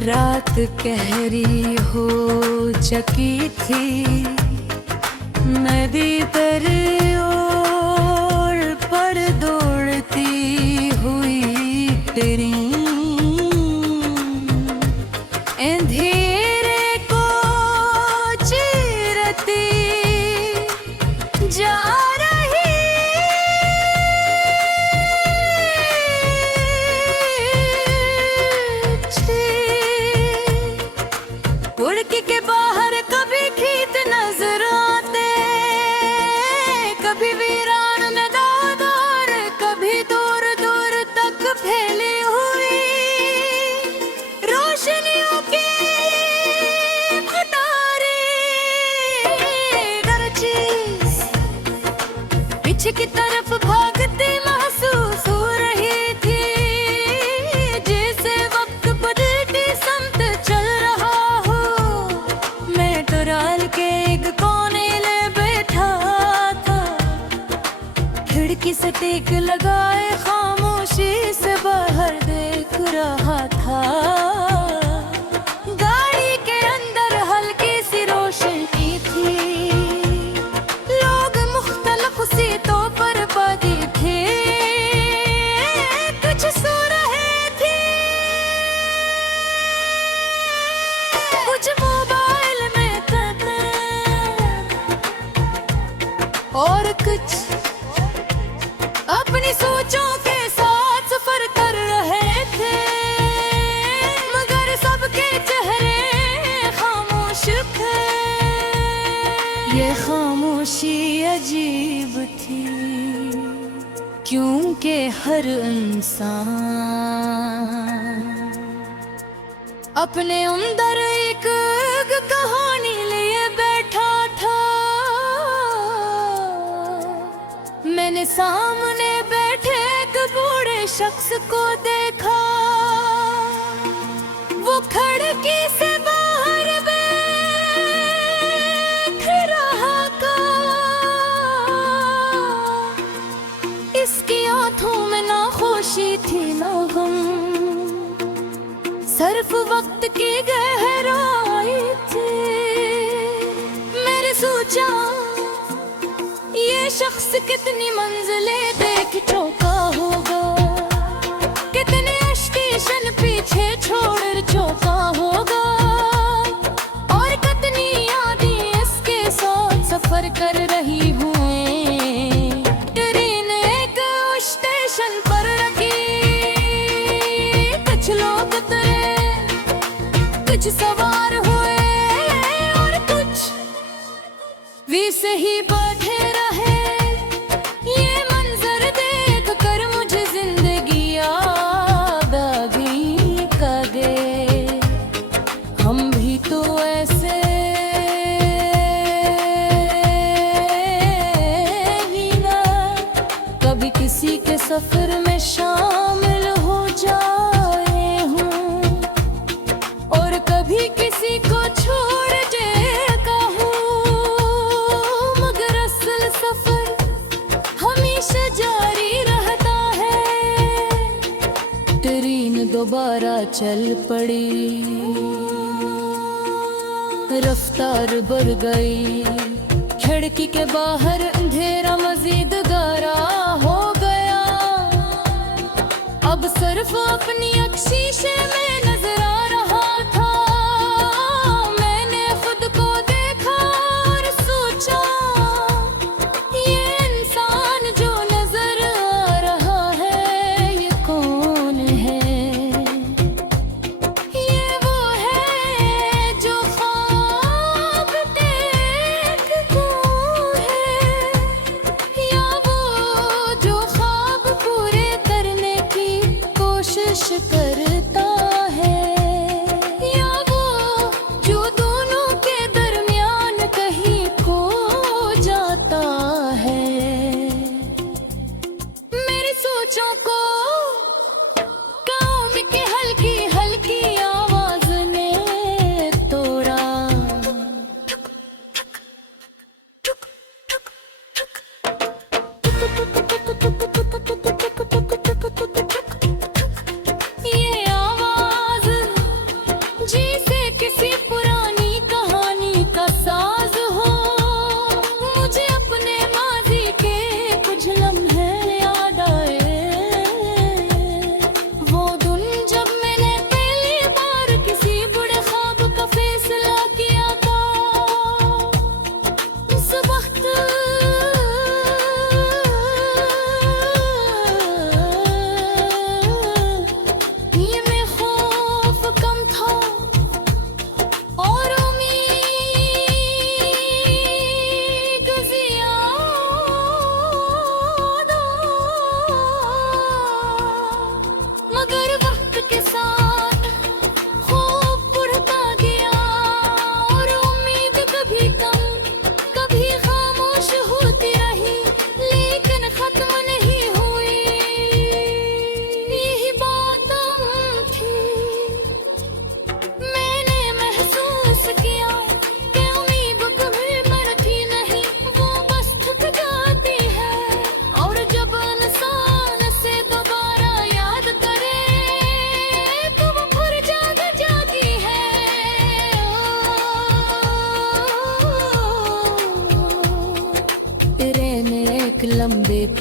रात कहरी हो चकी थी, नदी तर ओर पर दौड़ती हुई तेरी अंधेरे को चीरती जा उड़की के बाहर कभी खेत नजर आते, कभी वीरान में दादार, कभी दूर दूर तक फैली हुई रोशनियों की कटारे। गर्चिस पीछे की तरफ भागती महसूस हो रही थी, जैसे वक्त बदलती समत चल रहा के एक कोने ले बैठा था, खिड़की से टेक लगाए खामोशी से बाहर देख रहा था। गाड़ी के अंदर हल्की सी रोशनी थी, लोग मुख्तलिफ सीटों पर बैठे थे, कुछ सो रहे थे, कुछ मोबाइल में और कुछ अपनी सोचों के साथ सफर कर रहे थे, मगर सबके चेहरे खामोश थे। ये खामोशी अजीब थी, क्योंकि हर इंसान अपने अंदर एक कहानी लिए बैठा था। मैंने सामने बैठे एक बूढ़े शख्स को देखा, वो खिड़की से बाहर देख रहा था। इसकी आंखों में ना खुशी थी ना गम, सिर्फ वक्त की गहराई थी। मैंने सोचा ये शख्स कितनी मंजिलें देख चुका होगा, कितने स्टेशन पीछे छोड़ चुका होगा, और कितनी यादें इसके साथ सफर कर रही हुए। ट्रेन एक स्टेशन पर रखी, कुछ लोग उतरे, कुछ सवार हुए और कुछ वैसे ही बैठे रहे। ये मंजर देख कर मुझे जिंदगी याद आ गई कगे, हम भी तो ऐसे ही ना कभी किसी के सफर में शामिल हो जाए हूँ, और कभी किसी को छोड़ देगा हूँ, मगर असल सफर हमेशा जारी रहता है। ट्रेन दोबारा चल पड़ी, रफ्तार बढ़ गई, खिड़की के बाहर अंधेरा मजीद गहरा हो गया। अब सिर्फ अपनी शीशे में नजर आ रहा था। मैंने खुद को देखा और सोचा, ये इंसान जो नजर आ रहा है ये कौन है? ये वो है जो ख्वाब देखता है, या वो जो ख्वाब पूरे करने की कोशिश करता है, या वो जो दोनों के दरमियान कहीं खो जाता है। मेरी सोचों को कान की हल्की हल्की आवाज ने तोड़ा। ये आवाज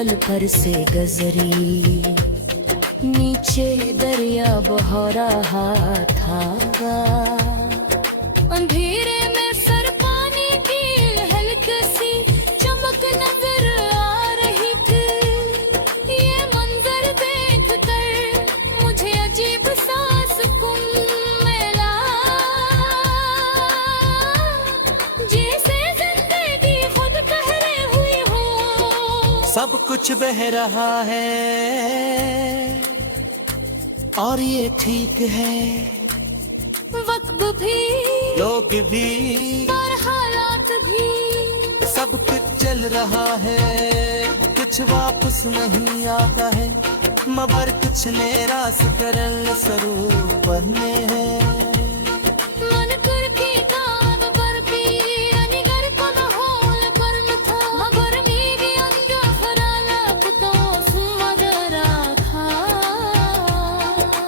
पल पर से गजरी, नीचे दरिया बह रहा था। अंधेरे में सर पानी की हल्की सी चमक नजर आ रही थी। ये मंजर देख कर मुझे अजीब सा सुकून मिला, जैसे जिंदगी खुद कहरे हुई हो। सब कुछ बह रहा है और ये ठीक है, वक्त भी, लोग भी और हालात भी, सब कुछ चल रहा है, कुछ वापस नहीं आता है, मगर कुछ निराश करल स्वरूप बनने हैं। मन करके कान पर भी अनिगर को माहौल पर न था, मगर मेरी अंगा खरालक तो सुमगरा था।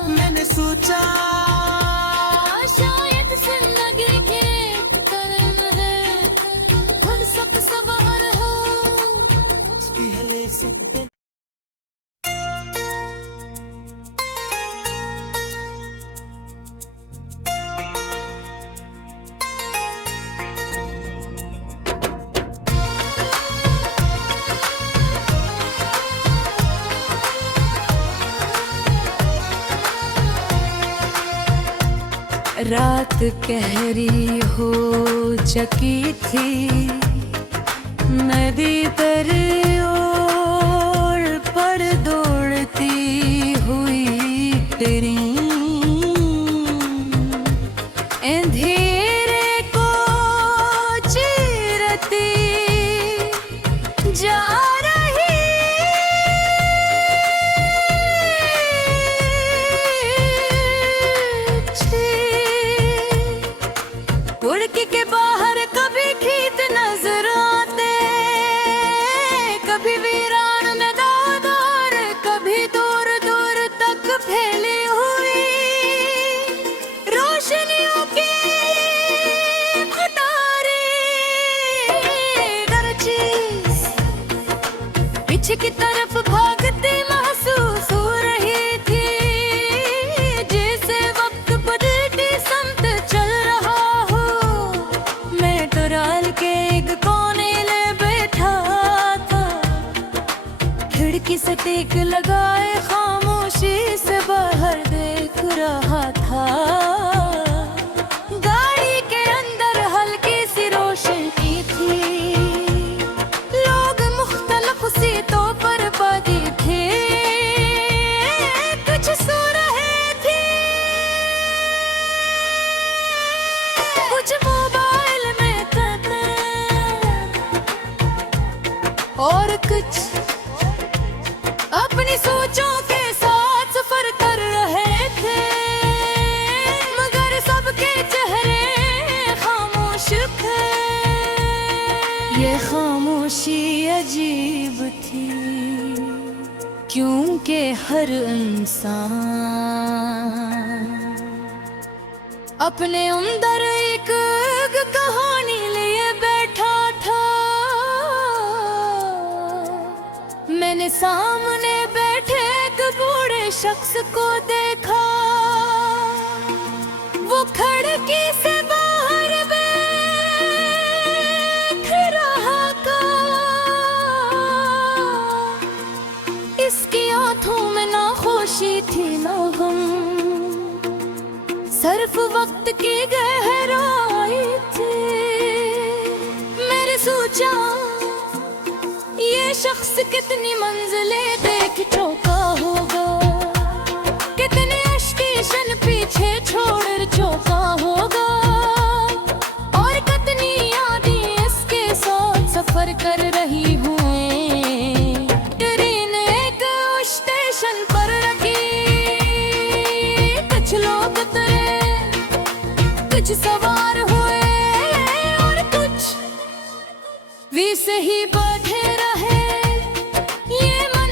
मैंने सोचा शायद जिंदगी के तरन है, खुद सब सवार हो पहले से रात गहरी हो चकी थी, नदी तर ओर पर दौड़ती हुई तेरी, अंधेरे को चीरती जा उड़की के बाहर कभी खेत नजर आते, कभी वीरान में दादार, कभी दूर दूर तक फैली हुई रोशनियों की कतारें। गर्चिस पीछे की तरफ भागते महसूस हो रही थी, जैसे वक्त बदलती समत चल रहा हो। मैं टुराल के एक कोने ले बैठा था, खिड़की से टेक लगाए खामोशी से बाहर देख रहा था। गाड़ी के अंदर हल्की सी रोशनी थी, लोग मुख्तलिफ सीटों पर पड़ी थे, कुछ सो रहे थे, कुछ मोबाइल में करते, और कुछ अपनी सोचों के साथ सफर कर रहे थे, मगर सबके चेहरे खामोश थे। ये खामोशी अजीब थी, क्योंकि हर इंसान अपने अंदर एक कहानी लिए बैठा था। मैंने सामने बैठे एक बूढ़े शख्स को देखा, वो खिड़की से बाहर देख रहा था। इसकी आंखों में ना खुशी थी ना गम, सिर्फ वक्त की गहराई थी। मैंने सोचा ये शख्स कितनी मंजिलें देख चुका होगा, कितने स्टेशन पीछे छोड़ चुका होगा, और कितनी यादें इसके साथ सफर कर रही हुई। ट्रेन एक स्टेशन पर रखी, कुछ लोग उतरे, कुछ सवार हुए, और कुछ भी सही बैठे रहे। ये मन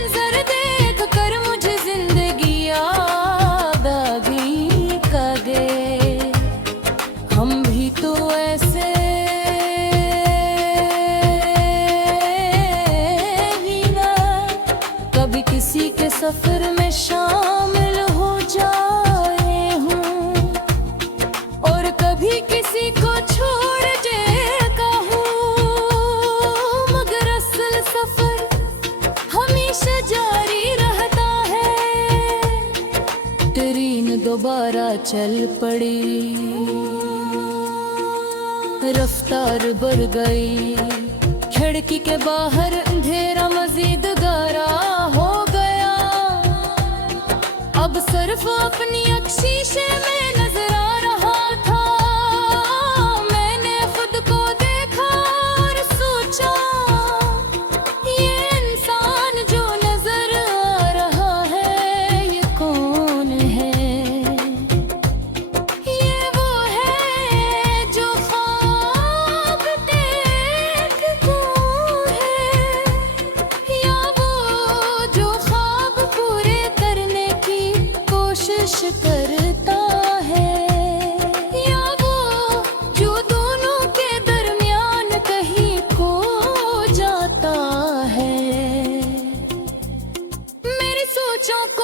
कभी किसी के सफर में शामिल हो जाए हूँ और कभी किसी को छोड़ देगा हूँ, मगर असल सफर हमेशा जारी रहता है। ट्रेन दोबारा चल पड़ी, रफ्तार बढ़ गई, खिड़की के बाहर अंधेरा मजीद गहरा हो गया। अब सिर्फ अपनी शीशे में नजर आ रहा था, मैंने खुद को देखा और सोचा, ये इंसान जो नजर आ रहा है ये कौन है? ये वो है जो ख्वाब देखता है, या वो जो ख्वाब पूरे करने की कोशिश करता है, या वो जो दोनों के दरमियान कहीं खो जाता है। मेरी सोचों को